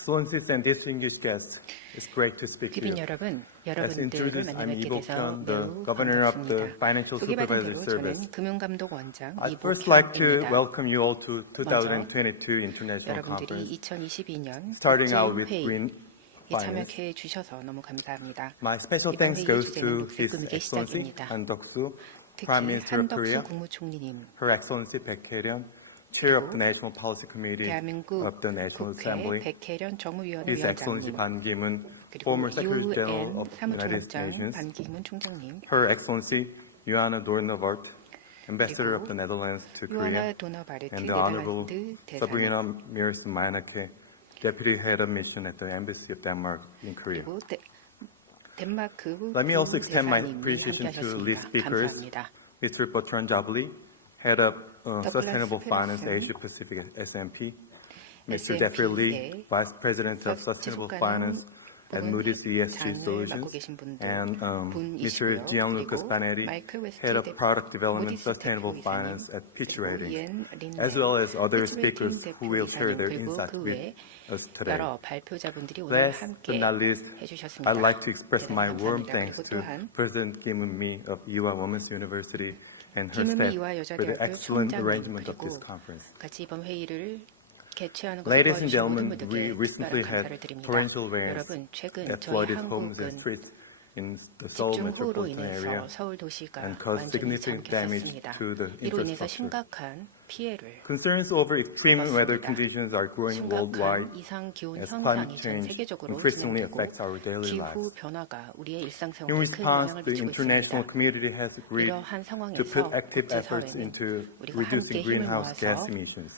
Excellencies and distinguished guests, it's great to speak to 귀빈 you. 여러분, As 여러분들을 introduced, 만나 I'm 뵙게 Lee 돼서 Bok-hyun, the 매우 Governor of the 반갑습니다. Financial 소개받은 Supervisory 대로 Service. 저는 금융감독원장 I'd first like to 이복현입니다. welcome you all to 2022 International 여러분들이 Conference, 2022년 starting out with 국제회의에 green finance. 참여해 주셔서 너무 감사합니다. My special 이번 thanks 회의 goes 주제는 to His 녹색금융의 Excellency 시작입니다. Han Duck-soo, 특히 Prime Minister of 한덕수 Korea, 국무총리님, Her Excellency Baek Hae-ryun, Chair of the National Policy Committee 대한민국 of the National 국회 Assembly, 백혜련 정무위원회 His Excellency 위원장님, Ban Ki-moon, 그리고 former Secretary General UN of the United 사무총장 Nations, 반기문 총장님, Her Excellency Johanna Doornvelt, Ambassador of the Netherlands to Korea, 유아나 도너바르트 and the Honorable 네덜란드 대사님, Sabrina Miers-Meineke, Deputy Head of Mission at the Embassy of Denmark in Korea. 그리고 덴마크 Let me also extend my 대사님이 appreciation to lead 함께하셨습니다. speakers, 감사합니다. Mr. Bertrand Jabali, Head of Sustainable Douglas Finance Peterson, Asia Pacific SMP, Mr. SMP의 Jeffrey Lee, Vice President of Sustainable Finance at Moody's ESG Solutions, and Mr. Gianluca Spanetti, Head of Product Development Sustainable Finance at Fitch Ratings, as well as other speakers who will share their insights with us today. 여러 발표자분들이 오늘 Last but 함께 not least, 해주셨습니다. I'd like to express my warm 감사합니다. thanks 그리고 to 또한 President Kim Eun-mi of Ewha Women's University and her 김은미 staff for the 이화여자대학교 excellent 총장님 arrangement of this 그리고 conference. 같이 이번 회의를 개최하는 것을 Ladies and 도와주신 모든 gentlemen, 분들께 we recently 특별한 had 감사를 드립니다. torrential rains 여러분, 최근 that 저희 flooded homes and 한국은 streets in the Seoul 집중호우로 metropolitan area 인해서 서울 도시가 and caused 완전히 significant damage 잠겼었습니다. to the 이로 인해서 infrastructure. 심각한 피해를 Concerns over extreme weather 입었습니다. conditions are growing worldwide 심각한 이상 기온 as 현상이 climate 전 change 세계적으로 increasingly 진행되고 affects our daily 기후 lives. 변화가 우리의 In 일상생활에 큰 response, 영향을 the 미치고 international 있습니다. community has agreed 이러한 to 상황에서 put active efforts 국제사회는 into 우리가 함께 reducing 힘을 greenhouse gas 모아서 emissions.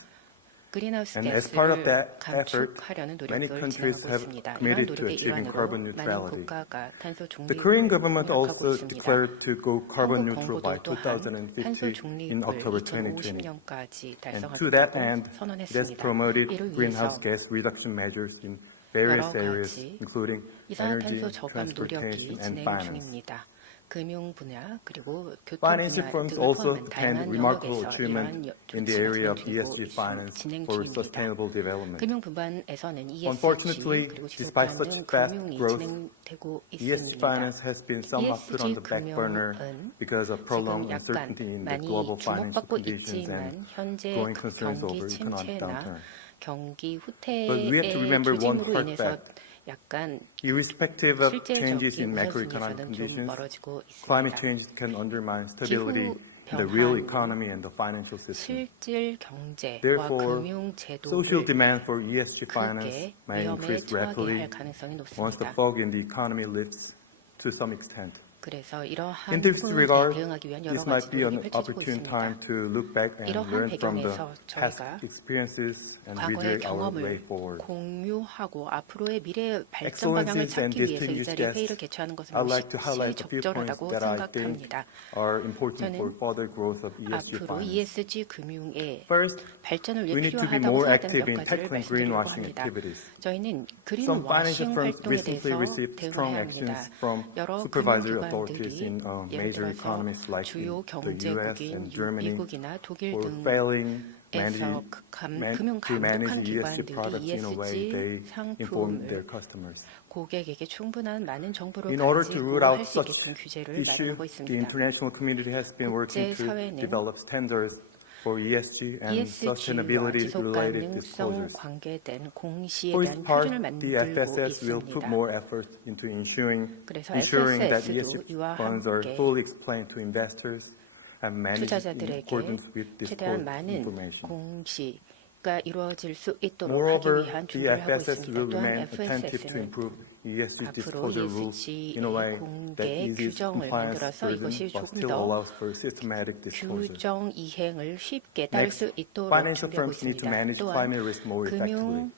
그린하우스 And as part of 가스를 that effort, 감축하려는 many 노력을 countries 진행하고 have 있습니다. 이러한 committed to 노력의 achieving 일환으로 carbon 많은 neutrality. 국가가 탄소 The Korean 중립을 government 노력하고 also 있습니다. declared to go carbon 한국 neutral 정부도 by 또한 탄소 2050 in 중립을 October 2020. 2050년까지 And to that 달성하겠다고 end, it has 선언했습니다. promoted 이를 greenhouse 위해서 gas reduction measures in various 여러 areas, 가지 including 이산화탄소 energy, 저감 노력이 transportation, and 진행 finance. 중입니다. 금융 분야 그리고 교통 Financial 분야 firms 등을 also 포함한 had 다양한 remarkable 영역에서 achievement 이러한 in the 조치가 area of 진행되고 ESG finance 진행 for 중입니다. sustainable development. 금융 분반에서는 ESG Unfortunately, 그리고 despite 지속가능 such fast 금융이 growth, 진행되고 ESG 있습니다. finance has been somewhat put on the back burner 금융은 because of 지금 prolonged 약간 uncertainty in the 많이 global financial 주목받고 conditions 있지만 and 현재 growing concerns 경기 over economic 침체나 downturn. 경기 But we have to 후퇴의 remember one 조짐으로 part 인해서 that 약간 irrespective of 실질적인 changes in macroeconomic 우선순위에서는 좀 conditions, 멀어지고 climate 있습니다. change can undermine stability 기후 in the real 변화는 economy and the financial system. 실질 경제와 Therefore, 금융 social 제도를 demand for ESG finance 크게 may 위험에 increase 처하게 rapidly 할 가능성이 once the 높습니다. fog in the economy lifts to some extent. 그래서 이러한 In this 부분에 regard, 대응하기 위한 여러 this 가지 might be an 노력이 펼쳐지고 opportune 있습니다. time to look back and 이러한 learn from the 배경에서 past 저희가 experiences and 과거의 redirect our way 경험을 forward. 공유하고 앞으로의 미래 발전 방향을 Excellencies and 찾기 위해서 이 distinguished 자리에 guests, 회의를 개최하는 것은 I'd like to highlight a few points 적절하다고 that I think 생각합니다. are important for 저는 further growth of ESG 앞으로 finance. ESG 금융의 First, 발전을 we 위해 need to be 필요하다고 more 생각되는 active 몇 in 가지를 tackling 말씀드리려고 greenwashing 합니다. activities. 저희는 Some 그린워싱 financial firms 활동에 recently 대해서 received strong 대응해야 actions 합니다. from 여러 supervisory authorities 금융기관들이 in 예를 major 들어서 economies like 주요 the US 경제국인 and Germany 미국이나 독일 for 등 failing 에서 금융 to manage 감독한 ESG 기관들이 products in a way they ESG inform their 상품을 customers. 고객에게 충분한 많은 정보를 In order to 가지고 rule out 할 수 such 있게끔 규제를 issue, 마련하고 the 있습니다. international community has been working to 국제사회는 develop standards for ESG and ESG와 sustainability related 지속가능성 disclosures. 관계된 공시에 For its 대한 part, 표준을 the 만들고 FSS will put 있습니다. more effort into ensuring 그래서 that FSS도 ESG 이와 funds are 함께 fully explained to investors and managed in 투자자들에게 accordance with 최대한 disclosed 많은 information. 공시가 이루어질 수 있도록 하기 Moreover, 위한 the 준비를 하고 FSS 있습니다. will 또한 remain attentive to FSS는 improve ESG 앞으로 disclosure rules in a way that 공개 eases 규정을 compliance 만들어서 burden 이것이 but 조금 still 더 allows for systematic disclosure. 규정 이행을 쉽게 따를 Next, 수 있도록 financial 준비하고 firms need to 있습니다. manage 또한 climate risk more effectively.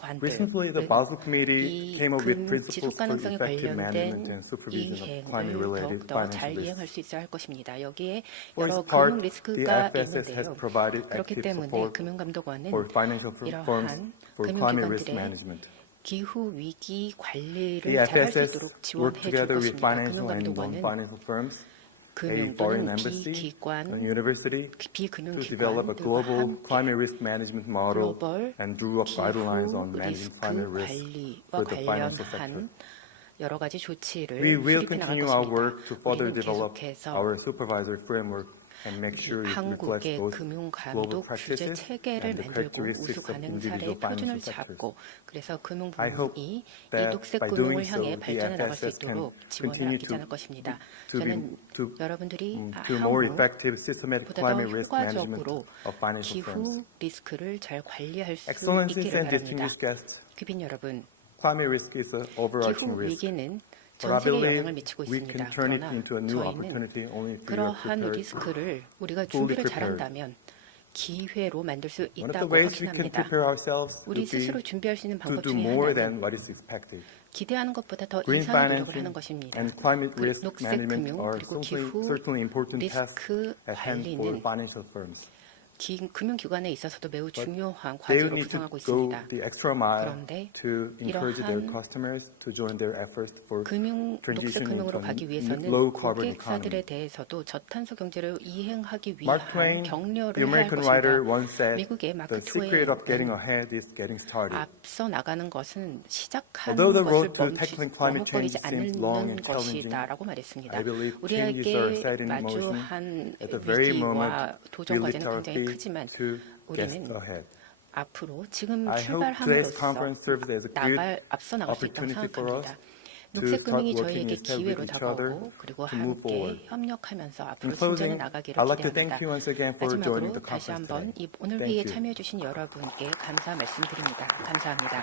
Recently, the 금융기관들은 Basel Committee 이 came up with principles 지속 for 가능성에 effective management 관련된 and supervision of 이행을 climate-related 더욱더 잘 financial 이행할 risks. 수 있어야 할 것입니다. 여기에 For 여러 its part, 금융 the 리스크가 FSS has 있는데요. provided 그렇기 active 때문에 support 금융감독원은 for financial firms 이러한 for climate risk 금융기관들의 management. 기후 위기 관리를 The 잘할 수 FSS 있도록 work 지원해 줄 together with 것입니다. financial and 금융감독원은 non-financial firms a foreign 금융 또는 embassy, a 비기관, university, to develop a 비금융기관들과 global 함께 climate risk management model 글로벌 and drew up guidelines 기후 on managing 리스크 climate risk 관리와 for the financial sector. 관련한 여러 가지 조치를 We will 수립해 나갈 continue our 것입니다. work to further 우리는 develop 계속해서 our supervisory framework and make sure it reflects 한국의 both global 금융감독 규제 practices 체계를 and the 만들고 characteristics 우수 of 가능 individual 사례의 표준을 financial sectors. 잡고 그래서 I hope 금융부문이 이 that 녹색 by 금융을 doing so, 향해 the 발전해 나갈 수 FSS can 있도록 지원을 continue 아끼지 않을 것입니다. to 저는 여러분들이 more effective systematic 보다 더 climate risk management 효과적으로 of financial firms. 기후 리스크를 잘 관리할 수 Excellencies 있기를 and 바랍니다. distinguished guests, 귀빈 여러분, climate risk is an overarching 기후 risk. 위기는 But I 전 세계에 believe 영향을 미치고 we 있습니다. can turn it 그러나 into a new 저희는 opportunity only if we are 그러한 prepared. 리스크를 우리가 fully 준비를 prepared. 잘한다면 기회로 만들 수 One of the 있다고 ways we can 확신합니다. prepare ourselves 우리 would be 스스로 준비할 수 있는 to 방법 do 중에 more 하나는 than what is expected. 기대하는 것보다 더 Green 이상의 노력을 financing 하는 것입니다. and climate risk 녹색 management 금융 are 그리고 certainly 기후 important tasks 리스크 at hand for 관리는 financial firms. 금융기관에 있어서도 매우 중요한 They 과제로 need to 부상하고 go 있습니다. the extra mile 그런데 to encourage their 이러한 customers to join their efforts for 녹색 transition 금융으로 into 가기 a 위해서는 low carbon 고객사들에 economy. 대해서도 저탄소 경제를 이행하기 Mark 위한 Twain, 격려를 the 해야 할 American writer, 것입니다. once said, 미국의 "The 마크 secret of getting 트웨이는 ahead is getting started." 앞서 나가는 것은 시작하는 Although the 것을 road to tackling climate change 머뭇거리지 seems long 않는 and challenging, 것이다라고 말했습니다. I believe changes are 우리에게 set in motion 마주한 at the very moment 위기와 we 도전 lift 과제는 our 굉장히 feet 크지만 to get 우리는 ahead. 앞으로 지금 I hope today's 출발함으로써 conference serves as a good 앞서 나갈 수 있다고 opportunity for us 생각합니다. to 녹색 start 금융이 working 저희에게 in step with 기회로 each other 다가오고 그리고 to move 함께 forward. 협력하면서 In 앞으로 진전해 closing, 나가기를 I'd like to thank 기대합니다. you once again for joining 마지막으로 the 다시 conference 한번 today. 오늘 Thank 회의에 you. 참여해 주신 여러분께 감사 말씀드립니다. 감사합니다.